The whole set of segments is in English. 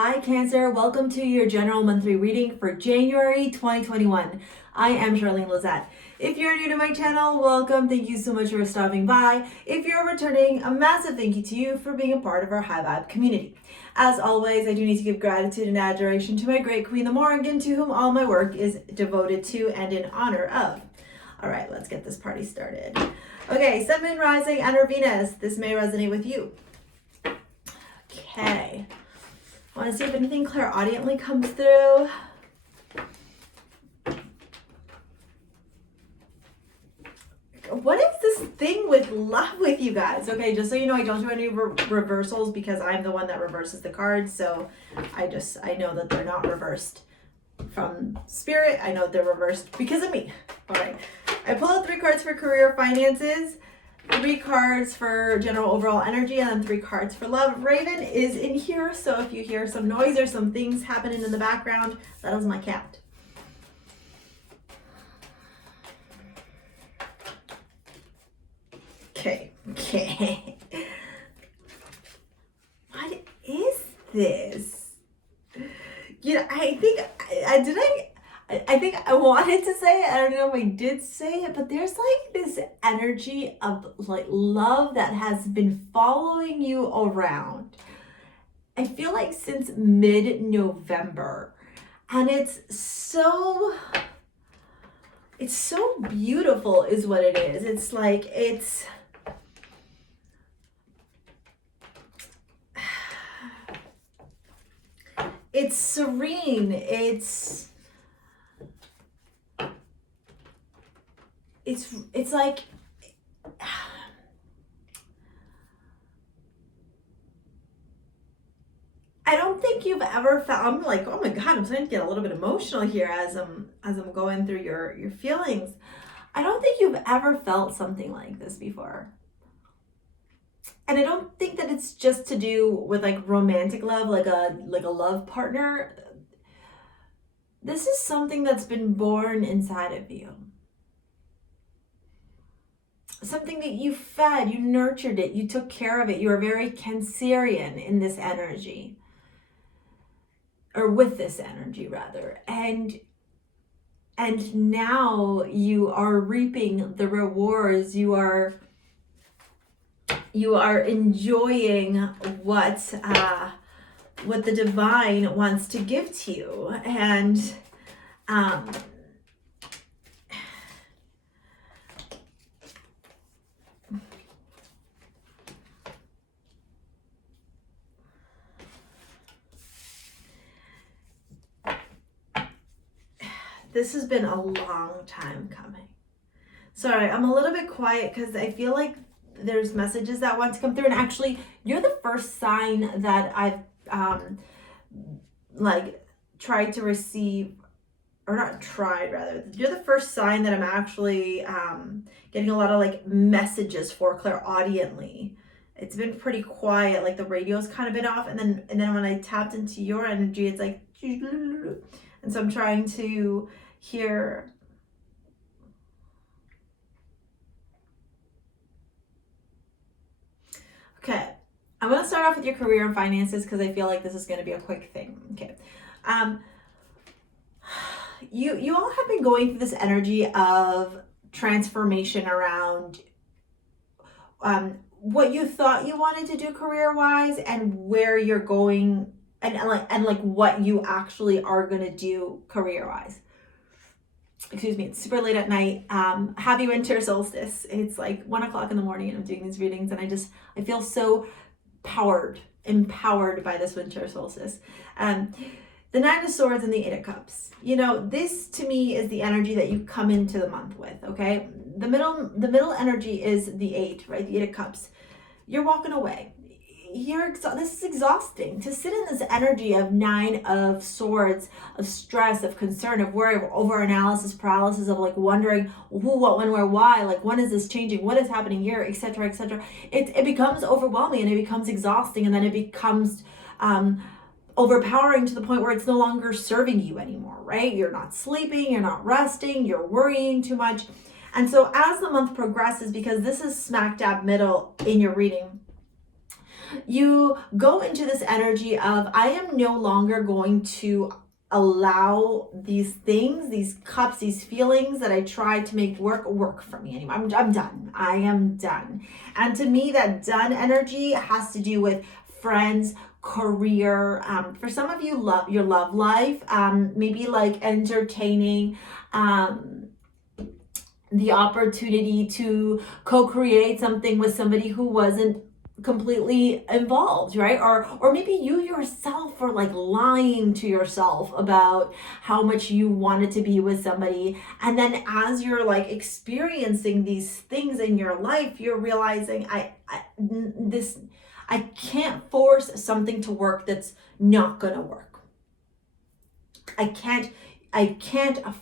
Hi Cancer, welcome to your general monthly reading for January 2021. I am Charlene Lizette. If you're new to my channel, welcome. Thank you so much for stopping by. If you're returning, a massive thank you to you for being a part of our High Vibe community. As always, I do need to give gratitude and adoration to my great Queen the Morrigan, to whom all my work is devoted to and in honor of. All right, let's get this party started. Okay, Sun, Moon, Rising, and Venus. This may resonate with you. Okay. I want to see if anything clairaudiently comes through. What is this thing with love with you guys? Okay, just so you know, I don't do any reversals because I'm the one that reverses the cards. So I know that they're not reversed from spirit. I know they're reversed because of me. All right. I pull out 3 cards for career finances, 3 cards for general overall energy, and then 3 cards for love. Raven is in here, so if you hear some noise or some things happening in the background, that is my cat. Okay. What is this? You know, I think I wanted to say it. I don't know if I did say it, but there's like this energy of like love that has been following you around. I feel like since mid-November, and it's so beautiful is what it is. It's like, it's serene. It's like, I don't think you've ever felt, I'm like, oh my God, I'm starting to get a little bit emotional here as I'm going through your feelings. I don't think you've ever felt something like this before. And I don't think that it's just to do with like romantic love, like a love partner. This is something that's been born inside of you. Something that you fed, you nurtured it, you took care of it. You are very Cancerian in this energy. Or with this energy rather. And now you are reaping the rewards. You are enjoying what the divine wants to give to you. And this has been a long time coming. Sorry, I'm a little bit quiet because I feel like there's messages that want to come through. And actually, you're the first sign that I've like tried to receive, or not tried rather. You're the first sign that I'm actually getting a lot of like messages for clairaudiently. It's been pretty quiet, like the radio's kind of been off, and then when I tapped into your energy, it's like, and so I'm trying to hear. Okay, I'm going to start off with your career and finances because I feel like this is going to be a quick thing. Okay, you all have been going through this energy of transformation around what you thought you wanted to do career-wise and where you're going, and like what you actually are going to do career-wise. Excuse me, it's super late at night. Happy winter solstice. It's like 1 o'clock in the morning and I'm doing these readings, and I feel so empowered by this winter solstice. The 9 of Swords and the 8 of Cups. You know, this to me is the energy that you come into the month with, okay? The middle energy is the 8, right? The 8 of Cups. You're walking away. This is exhausting to sit in this energy of 9 of Swords, of stress, of concern, of worry, of over-analysis, paralysis, of like wondering who, what, when, where, why, like when is this changing, what is happening here, etc., etc. It becomes overwhelming and it becomes exhausting, and then it becomes overpowering to the point where it's no longer serving you anymore, right? You're not sleeping, you're not resting, you're worrying too much. And so as the month progresses, because this is smack dab middle in your reading, You go into this energy of, I am no longer going to allow these things, these cups, these feelings that I tried to make work for me anymore. I'm done. I am done. And to me, that done energy has to do with friends, career. For some of you, your love life, maybe like entertaining, the opportunity to co-create something with somebody who wasn't completely involved, right? Or maybe you yourself are like lying to yourself about how much you wanted to be with somebody, and then as you're like experiencing these things in your life, you're realizing I can't force something to work that's not gonna work. I can't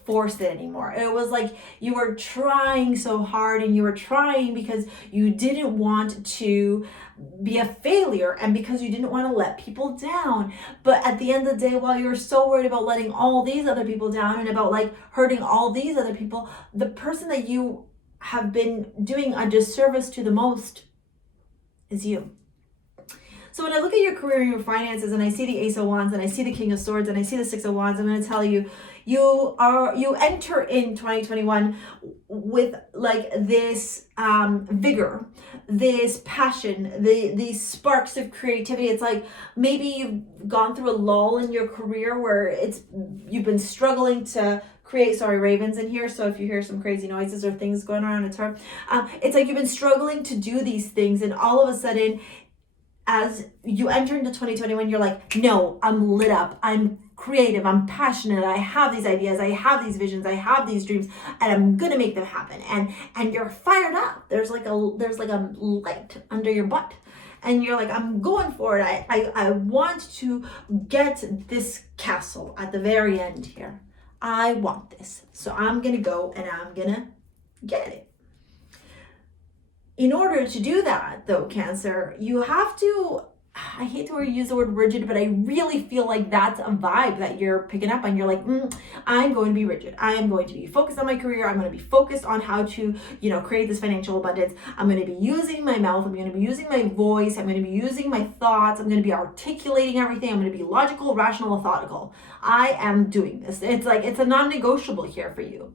force it anymore. It was like you were trying so hard, and you were trying because you didn't want to be a failure and because you didn't want to let people down. But at the end of the day, while you're so worried about letting all these other people down and about like hurting all these other people, the person that you have been doing a disservice to the most is you. So when I look at your career and your finances, and I see the Ace of Wands, and I see the King of Swords, and I see the Six of Wands, I'm going to tell you, you enter in 2021 with like this vigor, this passion, these sparks of creativity. It's like maybe you've gone through a lull in your career where you've been struggling to create, sorry, ravens in here, so if you hear some crazy noises or things going around, it's her. It's like you've been struggling to do these things, and all of a sudden, as you enter into 2021, you're like, no, I'm lit up, I'm creative, I'm passionate, I have these ideas, I have these visions, I have these dreams, and I'm gonna make them happen. And you're fired up. There's like a light under your butt, and you're like, I'm going for it. I want to get this castle at the very end here. I want this, so I'm gonna go and I'm gonna get it. In order to do that, though, Cancer, you have to, I hate to use the word rigid, but I really feel like that's a vibe that you're picking up on. You're like, I'm going to be rigid. I am going to be focused on my career. I'm going to be focused on how to, create this financial abundance. I'm going to be using my mouth. I'm going to be using my voice. I'm going to be using my thoughts. I'm going to be articulating everything. I'm going to be logical, rational, methodical. I am doing this. It's like, it's a non-negotiable here for you.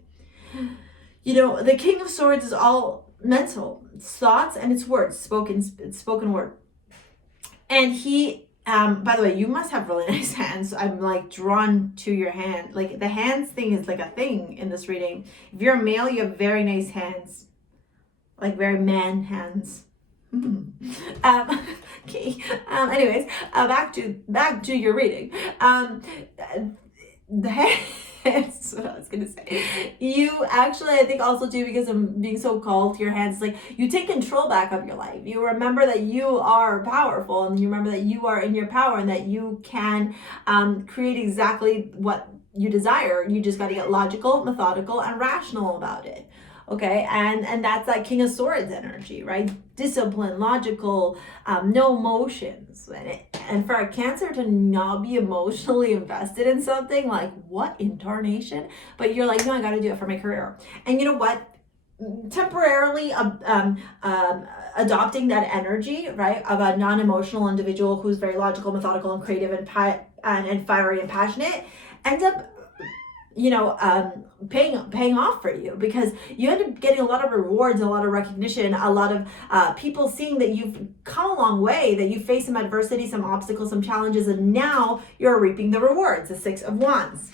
The King of Swords is all mental, it's thoughts, and it's words, spoken word. And he, by the way, you must have really nice hands. I'm like drawn to your hand. Like the hands thing is like a thing in this reading. If you're a male, you have very nice hands, like very man hands. Okay. Anyways, back to your reading. The hands. That's what I was gonna say. You actually, I think also too, because I'm being so called to your hands, like you take control back of your life. You remember that you are powerful, and you remember that you are in your power, and that you can create exactly what you desire. You just got to get logical, methodical, and rational about it. Okay, and that's that King of Swords energy, right? Discipline, logical, no emotions. And for a Cancer to not be emotionally invested in something, like what in tarnation? But you're like, no, I got to do it for my career. And you know what? Temporarily adopting that energy, right, of a non-emotional individual who's very logical, methodical, and creative, and fiery and passionate, ends up paying off for you, because you end up getting a lot of rewards, a lot of recognition, a lot of people seeing that you've come a long way, that you faced some adversity, some obstacles, some challenges, and now you're reaping the rewards, the Six of Wands.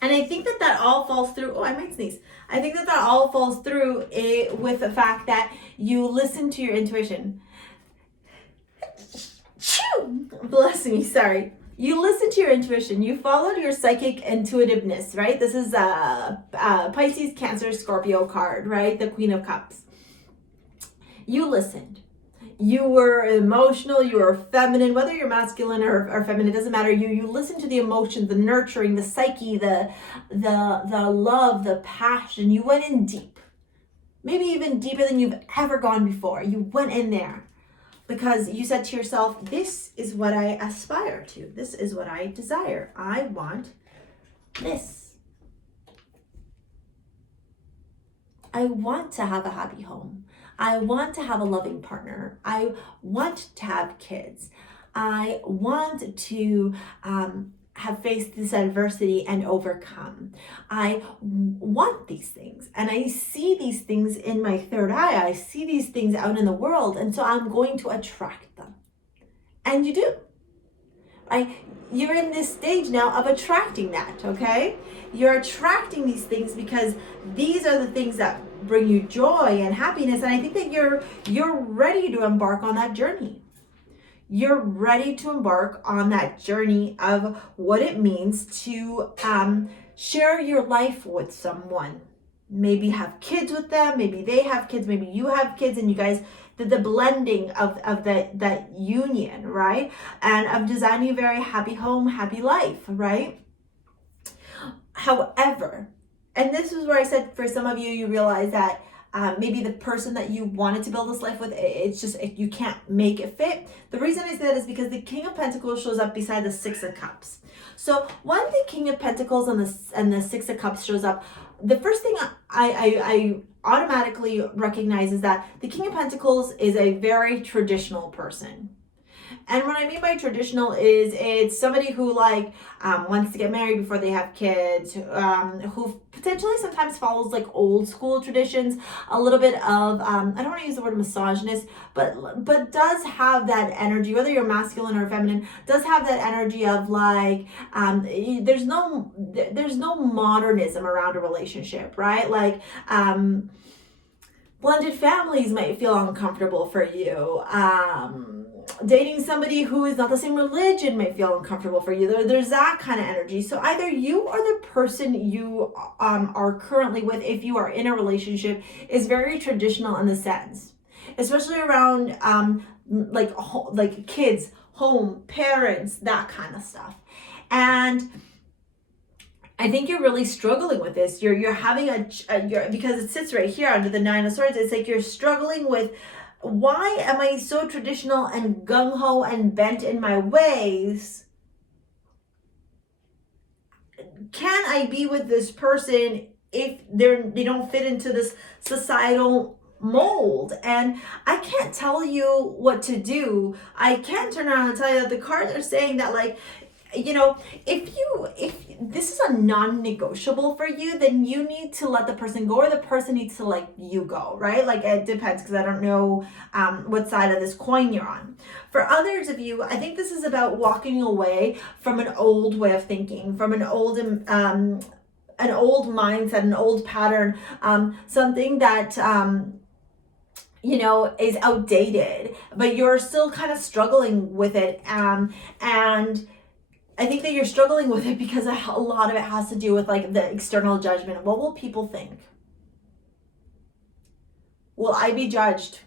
And I think that all falls through, I might sneeze. I think that all falls through with the fact that you listen to your intuition. Bless me, sorry. You listen to your intuition. You followed your psychic intuitiveness, right? This is a Pisces, Cancer, Scorpio card, right? The Queen of Cups. You listened. You were emotional. You were feminine. Whether you're masculine or feminine, it doesn't matter. You listen to the emotions, the nurturing, the psyche, the love, the passion. You went in deep. Maybe even deeper than you've ever gone before. You went in there. Because you said to yourself, this is what I aspire to. This is what I desire. I want this. I want to have a happy home. I want to have a loving partner. I want to have kids. I want to have faced this adversity and overcome. I want these things, and I see these things in my third eye. I see these things out in the world, and so I'm going to attract them. And you do, right? You're in this stage now of attracting that, okay? You're attracting these things because these are the things that bring you joy and happiness, and I think that you're ready to embark on that journey. You're ready to embark on that journey of what it means to share your life with someone. Maybe have kids with them, maybe they have kids, maybe you have kids, and you guys, the blending of that union, right? And of designing a very happy home, happy life, right? However, and this is where I said for some of you, you realize that maybe the person that you wanted to build this life with, it's just, you can't make it fit. The reason I say that is because the King of Pentacles shows up beside the Six of Cups. So when the King of Pentacles and the Six of Cups shows up, the first thing I automatically recognize is that the King of Pentacles is a very traditional person. And what I mean by traditional is it's somebody who like wants to get married before they have kids, who potentially sometimes follows like old school traditions, a little bit of, I don't want to use the word misogynist, but does have that energy, whether you're masculine or feminine, does have that energy of like, there's no modernism around a relationship, right? Like, blended families might feel uncomfortable for you. Dating somebody who is not the same religion might feel uncomfortable for you. There's that kind of energy. So either you or the person you are currently with, if you are in a relationship, is very traditional in the sense, especially around like kids, home, parents, that kind of stuff. And I think you're really struggling with this. You're having because it sits right here under the Nine of Swords. It's like you're struggling with, why am I so traditional and gung-ho and bent in my ways? Can I be with this person if they don't fit into this societal mold? And I can't tell you what to do. I can't turn around and tell you that the cards are saying that, like, you know, if this is a non-negotiable for you, then you need to let the person go, or the person needs to let you go, right? Like, it depends, because I don't know what side of this coin you're on. For others of you, I think this is about walking away from an old way of thinking, from an old mindset, an old pattern, something that you know, is outdated, but you're still kind of struggling with it, and I think that you're struggling with it because a lot of it has to do with like the external judgment. What will people think? Will I be judged?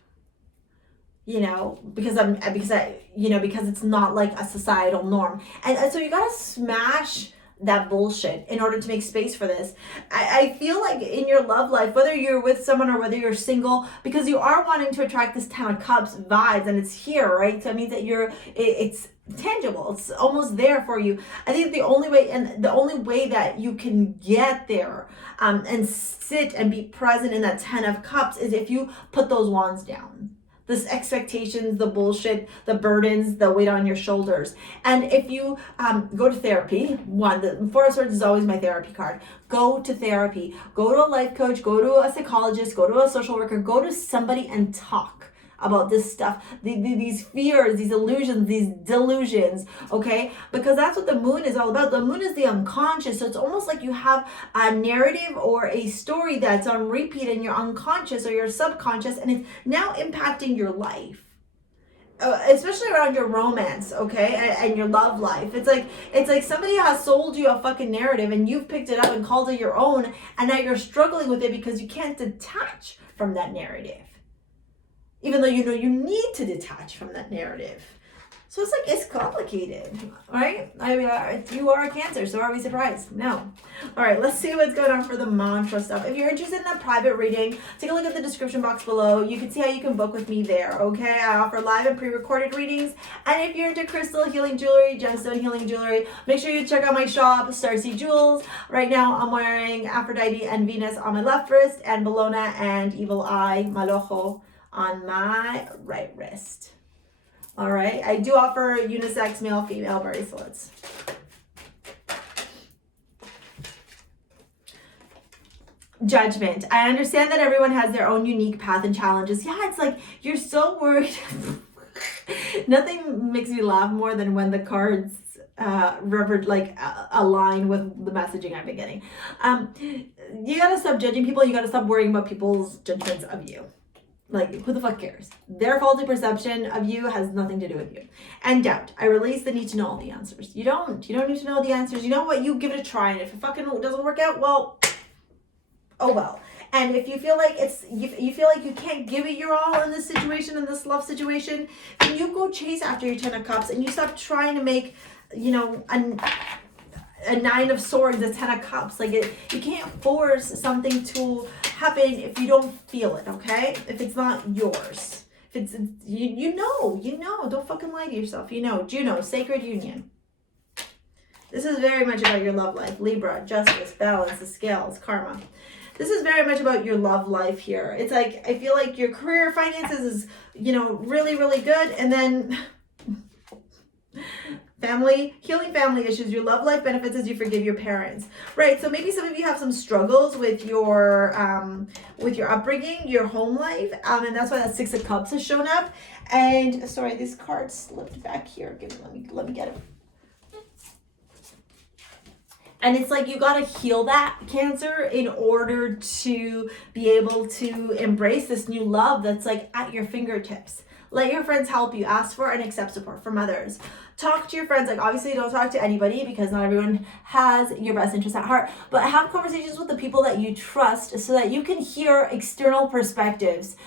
You know, because it's not like a societal norm. And so you gotta smash that bullshit in order to make space for this. I feel like in your love life, whether you're with someone or whether you're single, because you are wanting to attract this Ten of Cups vibes, and it's here, right? So it means that it's tangible, it's almost there for you. I think the only way that you can get there and sit and be present in that Ten of Cups is if you put those wands down. This expectations, the bullshit, the burdens, the weight on your shoulders. And if you go to therapy, the Four of Swords is always my therapy card. Go to therapy. Go to a life coach. Go to a psychologist. Go to a social worker. Go to somebody and talk about this stuff, these fears, these illusions, these delusions, okay? Because that's what the moon is all about. The moon is the unconscious, so it's almost like you have a narrative or a story that's on repeat in your unconscious or your subconscious, and it's now impacting your life. Especially around your romance, okay, and your love life. It's like somebody has sold you a fucking narrative and you've picked it up and called it your own, and now you're struggling with it because you can't detach from that narrative. Even though you know you need to detach from that narrative. So it's complicated, right? You are a Cancer, so are we surprised? No. All right, let's see what's going on for the mantra stuff. If you're interested in a private reading, take a look at the description box below. You can see how you can book with me there, okay? I offer live and pre-recorded readings. And if you're into crystal healing jewelry, gemstone healing jewelry, make sure you check out my shop, STARSEA Jewels. Right now, I'm wearing Aphrodite and Venus on my left wrist, and Bellona and Evil Eye, Malojo, on my right wrist. All right, I do offer unisex male, female bracelets. Judgment. I understand that everyone has their own unique path and challenges. Yeah, it's like you're so worried. Nothing makes me laugh more than when the cards align with the messaging I've been getting. You gotta stop judging people. You gotta stop worrying about people's judgments of you. Like, who the fuck cares? Their faulty perception of you has nothing to do with you. And doubt. I release the need to know all the answers. You don't need to know the answers. You know what? You give it a try, and if it fucking doesn't work out, well, oh well. And if you feel like you feel like you can't give it your all in this situation, in this love situation, then you go chase after your 10 of Cups, and you stop trying to make, you know, a 9 of Swords, a 10 of Cups. Like, you can't force something to happen if you don't feel it, okay? If it's not yours. If it's, you know, don't fucking lie to yourself. You know, Juno, sacred union. This is very much about your love life. Libra, justice, balance, the scales, karma. This is very much about your love life here. It's like, I feel like your career, finances is, you know, really, really good. And then family, healing family issues, your love life benefits as you forgive your parents. Right, so maybe some of you have some struggles with your upbringing, your home life, and that's why that 6 of Cups has shown up. And, sorry, this card slipped back here. Let me get it. And it's like you got to heal that, Cancer, in order to be able to embrace this new love that's like at your fingertips. Let your friends help you. Ask for and accept support from others. Talk to your friends. Like, obviously, don't talk to anybody because not everyone has your best interest at heart. But have conversations with the people that you trust so that you can hear external perspectives.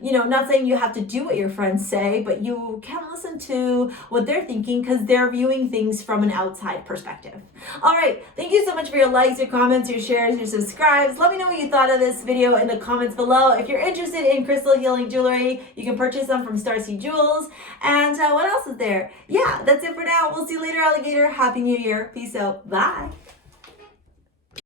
You know, not saying you have to do what your friends say, but you can listen to what they're thinking because they're viewing things from an outside perspective. All right. Thank you so much for your likes, your comments, your shares, your subscribes. Let me know what you thought of this video in the comments below. If you're interested in crystal healing jewelry, you can purchase them from STARSEA Jewels. And what else is there? Yeah, that's it for now. We'll see you later, alligator. Happy New Year. Peace out. Bye.